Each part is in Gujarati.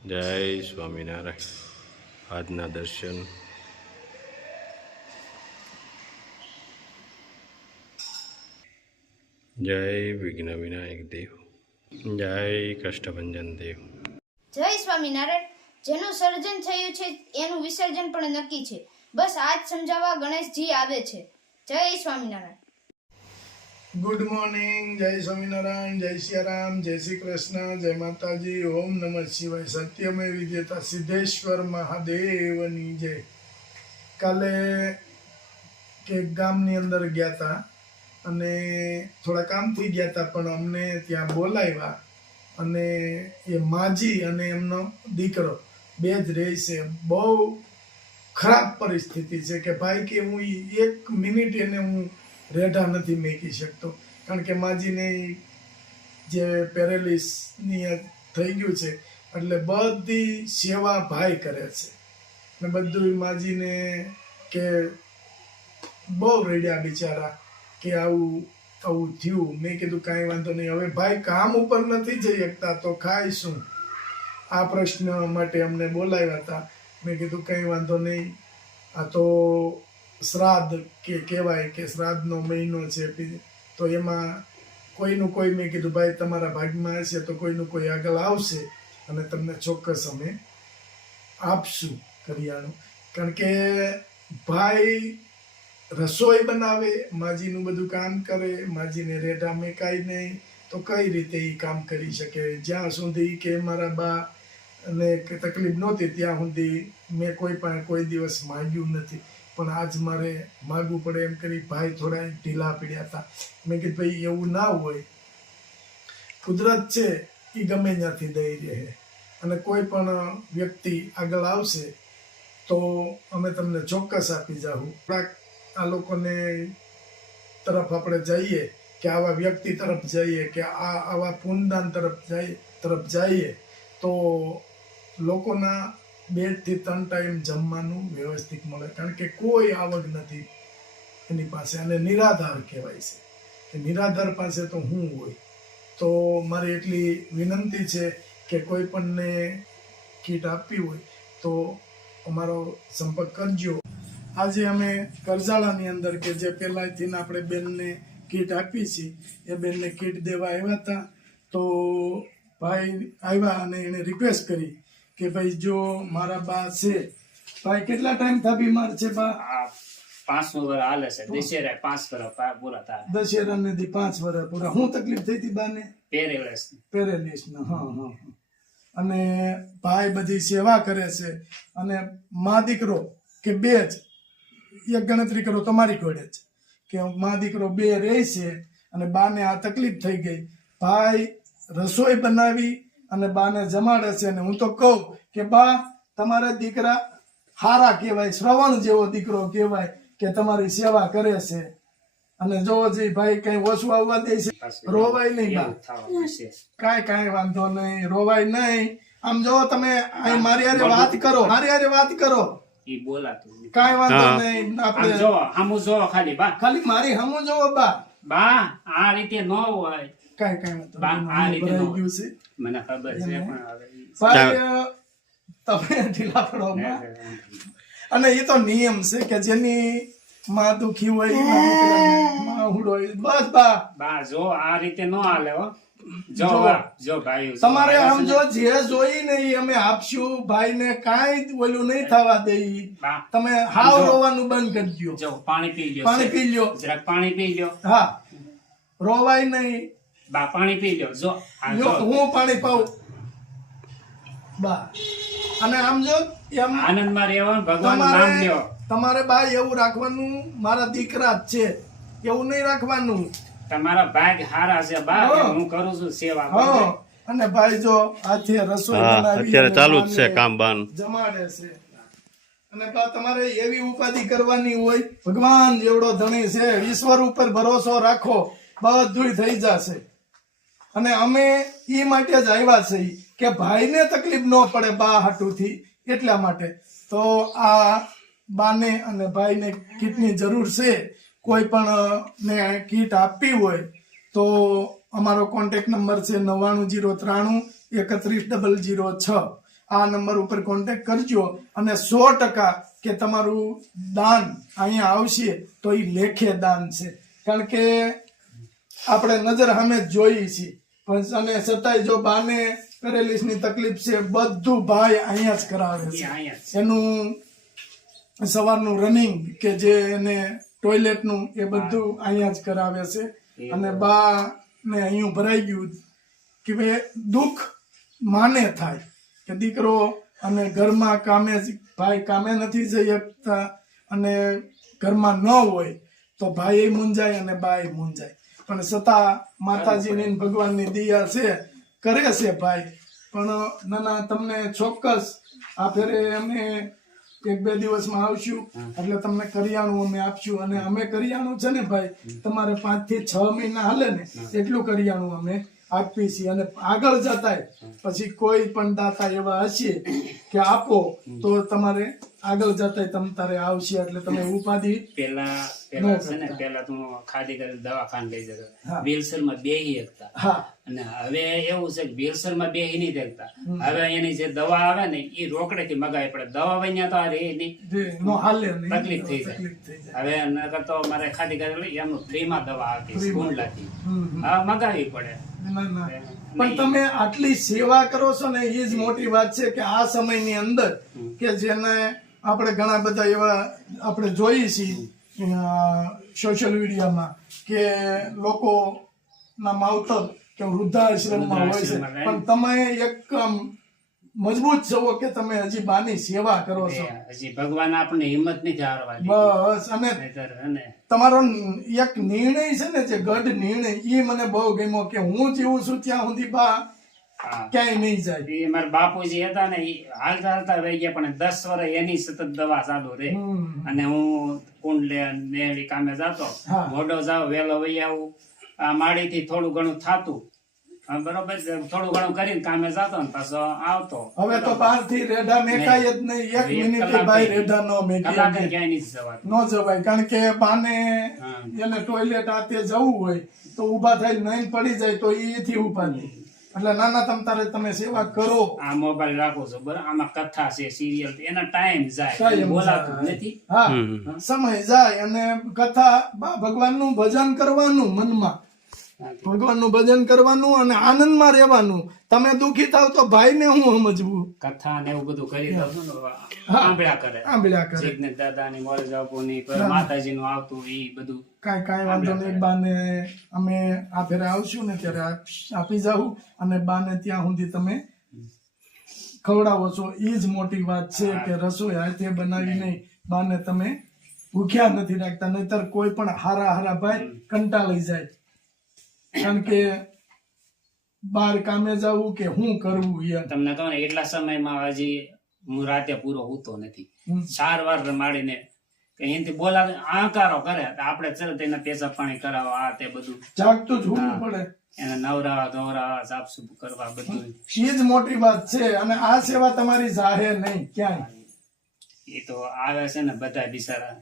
જય સ્વામિનારાયણ. આજના દર્શન જય વિઘ્ન વિનાયક દેવ, જય કષ્ટભંજન દેવ. જય સ્વામિનારાયણ. જેનું સર્જન થયું છે એનું વિસર્જન પણ નક્કી છે. બસ આજ સમજાવવા ગણેશજી આવે છે. જય સ્વામિનારાયણ. Good morning. જય સ્વામિનારાયણ, જય સિયારામ, જય શ્રી કૃષ્ણ, જય માતાજી, ઓમ નમઃ શિવાય. સત્યમે વિજેતા સિદ્ધેશ્વર મહાદેવની જય. કાલે એક ગામની અંદર ગયા હતા અને થોડા કામથી ગયા હતા, પણ અમને ત્યાં બોલાવ્યા અને એ માજી અને એમનો દીકરો બે જ રહે છે. બહુ ખરાબ પરિસ્થિતિ છે કે ભાઈ કે હું એક મિનિટ એને હું રેઢા નથી મેકી શકતો, કારણ કે માજીને જે પેરેલિસની થઈ ગયું છે એટલે બધી સેવા ભાઈ કરે છે ને બધું માજીને કે બહુ રેડ્યા બિચારા કે આવું થયું. મેં કીધું કાંઈ વાંધો નહીં, હવે ભાઈ કામ ઉપર નથી જઈ શકતા તો ખાય શું? આ પ્રશ્ન માટે અમને બોલાવ્યા હતા. મેં કીધું કંઈ વાંધો નહીં, આ તો શ્રાદ્ધ કે કહેવાય કે શ્રાદ્ધનો મહિનો છે, તો એમાં કોઈનું કોઈ, મેં કીધું ભાઈ તમારા ભાગમાં હશે તો કોઈનું કોઈ આગળ આવશે અને તમને ચોક્કસ અમે આપશું કરિયાણું. કારણ કે ભાઈ રસોઈ બનાવે, માજીનું બધું કામ કરે, માજીને રેઢા મેકાય નહીં તો કઈ રીતે એ કામ કરી શકે? જ્યાં સુધી કે મારા બા ને તકલીફ નહોતી ત્યાં સુધી મેં કોઈ પણ કોઈ દિવસ માંગ્યું નથી, પણ આજ મારે માગવું પડે એમ કરી ભાઈ થોડા ઢીલા પીડ્યા હતા. મેં કીધું ભાઈ એવું ના હોય, કુદરત છે એ ગમે ત્યાંથી દઈ રહે અને કોઈ પણ વ્યક્તિ આગળ આવશે તો અમે તમને ચોક્કસ આપી જાઉં. આ લોકોને તરફ આપણે જઈએ કે આવા વ્યક્તિ તરફ જઈએ કે આવા પુણ્યદાન તરફ જઈએ તો લોકોના 2 થી 3 ટાઈમ જમવાનું વ્યવસ્થિત મળે, કારણ કે કોઈ આવક નથી એની પાસે અને નિરાધાર કહેવાય છે. એ નિરાધાર પાસે તો શું હોય? તો મારી એટલી વિનંતી છે કે કોઈ પણને કીટ આપવી હોય તો અમારો સંપર્ક કરજો. આજે અમે કરજાળાની અંદર કે જે પહેલાંથી આપણે બેનને કીટ આપી છે એ બેનને કીટ દેવા આવ્યા હતા. તો ભાઈ આવ્યા અને એને રિક્વેસ્ટ કરી કે ભાઈ જો મારા બા છે, ભાઈ કેટલા ટાઈમ થી બીમાર છે બા? 5 વર્ષ હાલે છે. દશેરા 5 વર્ષ પૂરા થાય. દશેરા ને 5 વર્ષ પૂરા. શું તકલીફ થઈ હતી બાને? પેરેલિસ. હા. અને ભાઈ બધી સેવા કરે છે અને મા દીકરો કે બે જ, એક ગણતરી કરો તમારી જોડે જ કે મા દીકરો 2 રહે છે અને બાને આ તકલીફ થઈ ગઈ. ભાઈ રસોઈ બનાવી અને બાને જમાડે છે અને હું તો કહું કે બા તમારા દીકરા હારા કહેવાય, શ્રવણ જેવો દીકરો કહેવાય કે તમારી સેવા કરે છે. અને જો જે ભાઈ કઈ ઓછું આવવા દે છે, રોવાય નહીં બા, કાંઈ વાંધો નહીં, રોવાય નહીં. આમ જો તમે મારી હારે વાત કરો, કાંઈ વાંધો નહીં. આપણે ખાલી મારી હમું જોવો બા. આ રીતે ન હોય. કાંઈ મને ખબર છે તમે ઢીલા પડો. અને એ તો નિયમ છે કે જેની માં દુખી હોય બસ બા જો આ રીતે ન હાલે હો. જો ભાઈ તમારે આમ જો જે જોઈ ને અમે આપશું ભાઈ ને, કાંઈ ઓલું નહીં થવા દે. તમે હાવ રોવાનું બંધ કરી દો. પાણી પી લ્યો, જરાક પાણી પી લ્યો. હા, રોવાય નહીં બા, પાણી પી લ્યો. જો હું પાણી પાઉં બા. અને આમ જો એમ આનંદમાં રહેવાનું, ભગવાનનું નામ લ્યો. તમારે બા એવું રાખવાનું, મારા દીકરા જ છે એવું નહીં રાખવાનું. તમારા ભાગ હારા છે બા, હું કરું છું સેવા. અને ભાઈ જો આથી રસોઈ બનાવી અત્યારે ચાલુ જ છે કામ બાન, જમાડે છે. અને બા તમારે એવી ઉપાધિ કરવાની હોય, ભગવાન જેવડો ધણી છે, ઈશ્વર ઉપર ભરોસો રાખો, બધું થઈ જશે. અને અમે એ માટે જ આવ્યા છે કે ભાઈને તકલીફ ન પડે બા હાટુથી, એટલા માટે. તો આ બાને અને ભાઈને કીટની જરૂર છે. કોઈ પણ ને કીટ આપવી હોય તો અમારો કોન્ટેક્ટ નંબર છે 9903313006. આ નંબર ઉપર કોન્ટેક્ટ કરજો અને 100% કે તમારું દાન અહીંયા આવશે તો એ લેખે દાન છે. કારણ કે આપણે નજર સામે જ જોઈએ છીએ પણ અને છતાંય જો બાને પેરેલિસની તકલીફ છે બધું ભાઈ અહીંયા જ કરાવે છે. એનું સવારનું રનિંગ કે જે એને ટોયલેટનું એ બધું અહીંયા જ કરાવે છે. અને બા ને અહીંયા ભરાઈ ગયું કે ભાઈ દુઃખ માને થાય કે દીકરો અને ઘરમાં કામે ભાઈ કામે નથી જઈ શકતા અને ઘરમાં ન હોય તો ભાઈ મૂંઝાય અને બા મૂંઝાય પણ છતાં માતાજીની ભગવાનની દયા છે કરે છે ભાઈ. પણ નાના તમને ચોક્કસ આ ફેરે અમે 1-2 દિવસમાં આવશું એટલે તમને કરિયાણું અમે આપશું અને અમે કરિયાણું છે ને ભાઈ તમારે 5 થી 6 મહિના હાલે ને એટલું કરિયાણું અમે આપીએ છીએ. અને આગળ જતાય પછી કોઈ પણ દાતા એવા હશે કે આપો તો તમારે આગળ જતાય તારે આવશે એટલે તમે ઉપાધિ પેલા છે ને પેલા તો ખાધી કરી દવાખાને લઈ જતો વ્હીલચેર માં બેહી શકતા. હા અને હવે એવું છે કે વ્હીલચેર માં બેહી નહીં શકતા. હવે એની જે દવા આવે ને એ રોકડે થી મગાવી પડે. દવા વૈયા તો આ રે નહીં તકલીફ થઈ જાય. હવે નકર તો મારે ખાધી કરી એમનું ફ્રી માં દવા આપી કુંડલાથી હવે મગાવી પડે. પણ તમે આટલી સેવા કરો છો ને એ જ મોટી વાત છે કે આ સમયની અંદર કે જેને આપણે ઘણા બધા એવા આપણે જોઈએ છીએ સોશિયલ મીડિયામાં કે લોકો ના માવતર કે વૃદ્ધાશ્રમમાં હોય છે પણ તમે એક મજબૂત છો કે તમે હજી બાની સેવા કરો છો. હજી ભગવાન આપણને હિંમત નથી હારવાની. બસ અને તમારો એક નિર્ણય છે ને જે ગઢ નિર્ણય એ મને બહુ ગમ્યો કે હું જીવું છું ત્યાં સુધી બા ક્યાંય નહીં જાય. એ મારા બાપુજી હતા ને એ હાલતા હાલતા રહી ગયા પણ 10 વર્ષ એની સતત દવા ચાલુ રહે. અને હું કુંડલે નેહડી કામે જતો મોડો જાવ વેલો વહી આવું. આ માળી થી થોડું ઘણું થાતું બરોબર થોડું ઘણું કરીને કામે જતો ને પાછો આવતો. હવે તો બહાર થી રેઢા મેકાય જ નહીં. 1 મિનિટ ભાઈ રેઢા નો મેકાય ક્યાંય નહીં જવાતું. ન જવાય કારણ કે બાને એને ટોયલેટ આતે જવું હોય તો ઉભા થઈ નહીં પડી જાય તો એથી ઉભા નહીં. એટલે નાના તમતારે તમે સેવા કરો. આ મોબાઈલ રાખો છો બરાબર આમાં કથા છે સિરિયલ એના ટાઈમ જાય બોલાતું નથી. હા સમય જાય અને કથા ભગવાનનું ભજન કરવાનું મનમાં ભગવાનનું ભજન કરવાનું અને આનંદમાં રહેવાનું. તમે દુખી થાવ તો ભાઈ ને હું સમજવું કથા ને એવું બધું કરી દઉં છું આંબળ્યા કરે જીગ્નેશ દાદા ની મોરજ બાપુની માતાજી નું આવતું એ બધું કાંઈ વાંધો નહીં. બાને અમે આ ફેરે આવશું ને ત્યારે આપી જાઉં અને બાને ત્યાં સુધી તમે ખવડાવો છો એ જ મોટી વાત છે કે રસોઈ હાથે બનાવી નહીં બાને તમે ભૂખ્યા નથી રાખતા. નહીતર કોઈ પણ હારા ભાઈ કંટાળી જાય કારણ કે બહાર કામે જવું કે હું કરવું. તમને કહું ને એટલા સમયમાં હજી હું રાતે પૂરો હોતો નથી. 4 વાર રમાડીને એનાથી બોલાવે આંકારો કરે આપણે ચલ એના પેશાબ પાણી કરાવો આ તે બધું જાગતું જ હોવું પડે. એને નવરાવા ધોવરાવા સાફ સુફ કરવા બધું એ જ મોટી વાત છે. અને આ સેવા તમારી જાહેર નહીં ક્યાંય. એ તો આવે છે ને બધા બિચારા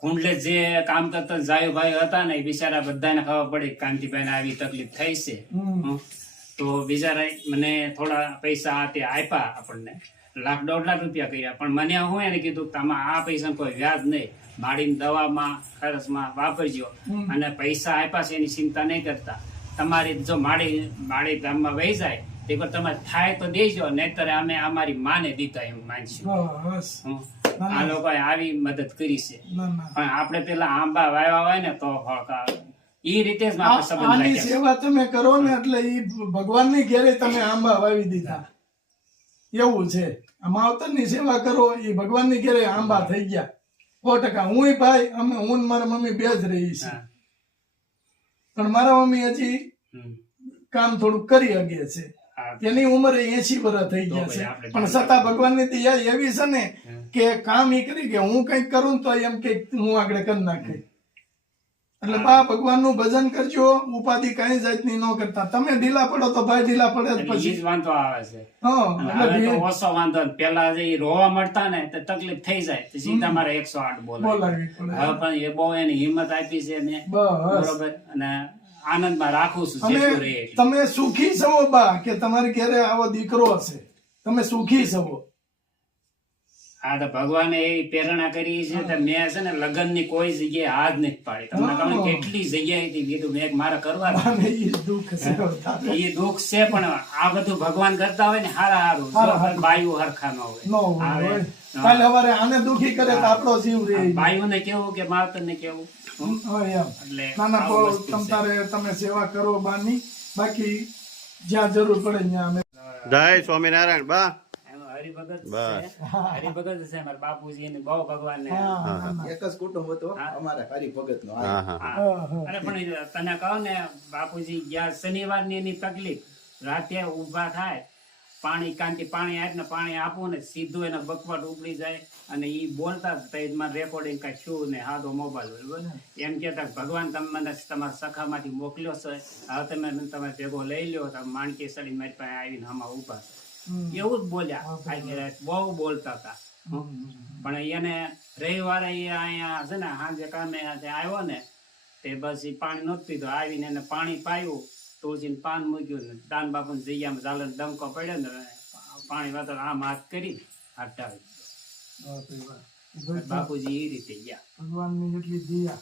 કુંડલે જે કામ કરતા જાયુભાઈ હતા ને એ બિચારા બધાને ખબર પડી કાંતિભાઈ ને આવી તકલીફ થઈ છે તો બિચારા મને થોડા પૈસા આપ્યા આપણને 1.5 લાખ રૂપિયા કર્યા. પણ મને હું એને કીધું તમે આ પૈસા કોઈ વ્યાજ નહીં માડીની દવામાં ખર્ચમાં વાપરજો અને પૈસા આપ્યા છે એની ચિંતા નહીં કરતા. તમારી જો માડી ગામમાં વહી જાય તે પર તમારે થાય તો દેજો નહીતર અમે અમારી માને દીધા એમ માનશું. આ લોકોએ આવી મદદ કરી છે પણ આપણે પેલા આંબા વાવ્યા હોય ને તો એ રીતે જ આપણે સંબંધ સેવા તમે કરો ને એટલે એ ભગવાનની ઘેરે તમે આંબા વાવી દીધા એવું છે. માવતરની સેવા કરો એ ભગવાનની ઘેરે આંબા થઈ ગયા 100%. હું ભાઈ હું મારા મમ્મી બે જ રહી છે પણ મારા મમ્મી હજી કામ થોડું કરી શકે છે. તેની ઉંમર 80 વર્ષ થઈ ગયા છે પણ છતાં ભગવાનની દયા એવી છે ને કે કામ એ કરી કે હું કઈક કરું તો એમ કે હું આગળ કરી નાખે. એટલે બા ભગવાનનું ભજન કરજો ઉપાધિ કઈ જાતની ન કરતા. તમે ઢીલા પડો તો ભાઈ ઢીલા પડે પછી વાંધો આવે છે. ઓછો વાંધો પેલા જે રોવા મળતા ને તો તકલીફ થઈ જાય તો સીધા મારે 108 બોલાવી પડે. હવે પણ એ બહુ એની હિંમત આપી છે ને બરોબર અને આનંદમાં રાખું છું. તમે સુખી છો બા કે તમારી ઘરે આવો દીકરો હશે તમે સુખી છો. આ તો ભગવાને એ પ્રેરણા કરી છે તો મેં છે ને લગ્ન ની કોઈ જગ્યાએ હાથ નથી પાડી. તમને કહું ને કેટલી જગ્યાએથી કીધું મેં મારે કરવા છે. અને ઈ દુઃખ છે વધારે. એ દુઃખ છે પણ આ બધું ભગવાન કરતા હોય ને હારું બાયું હરખા ન હોય. ન હોય. કાલે સવારે આને દુઃખી કરે તો આપણો જીવ રે. બાયુને કેવું કે માવતરને કેવું. હોય એમ. એટલે ના ના આવું તો વસ્તુ તમ છે. તારે તમે સેવા કરો બાની, બાકી જ્યાં જરૂર પડે ત્યાં અમે. જય સ્વામિનારાયણ બા. એમાં હરિભગત બસ. છે. હરિભગત છે મારા બાપુજી ને બહુ ભગવાન એક જ કુટુંબ હતું અમારે હરિભગત નું. હા હા અરે પણ તને કહો ને બાપુજી ગયા શનિવાર ની એની તકલીફ રાતે ઉભા થાય પાણી કાંતિ પાણી આવે ને પાણી આપવું ને સીધું એના બકવાટ ઉપડી જાય અને ઈ બોલતા જ રેકોર્ડિંગ કઈ શું ને હાદો મોબાઈલ હોય બરોબર એમ કેતા ભગવાન તમે મને તમારા સખામાંથી મોકલ્યો છે હવે તમે તમે ભેગો લઈ લ્યો તમે માણકી સડી મારી પાસે આવીને આમાં ઉભા છે એવું જ બોલ્યા આખી રાત બહુ બોલતા હતા પણ એને રવિવારે એ અહીંયા છે ને સાંજે કામે આવ્યો ને તે બસ એ પાણી નહોતું પીધું આવીને એને પાણી પાયું તુલસીને પાન મૂક્યું ને દાન બાપુ જગ્યામાં ઝાલર ડંકો પડ્યો ને પાણી વાતો આમ હાથ કરી હટાવી બાપુજી એ રીતે ગયા ભગવાનની એટલી દયા.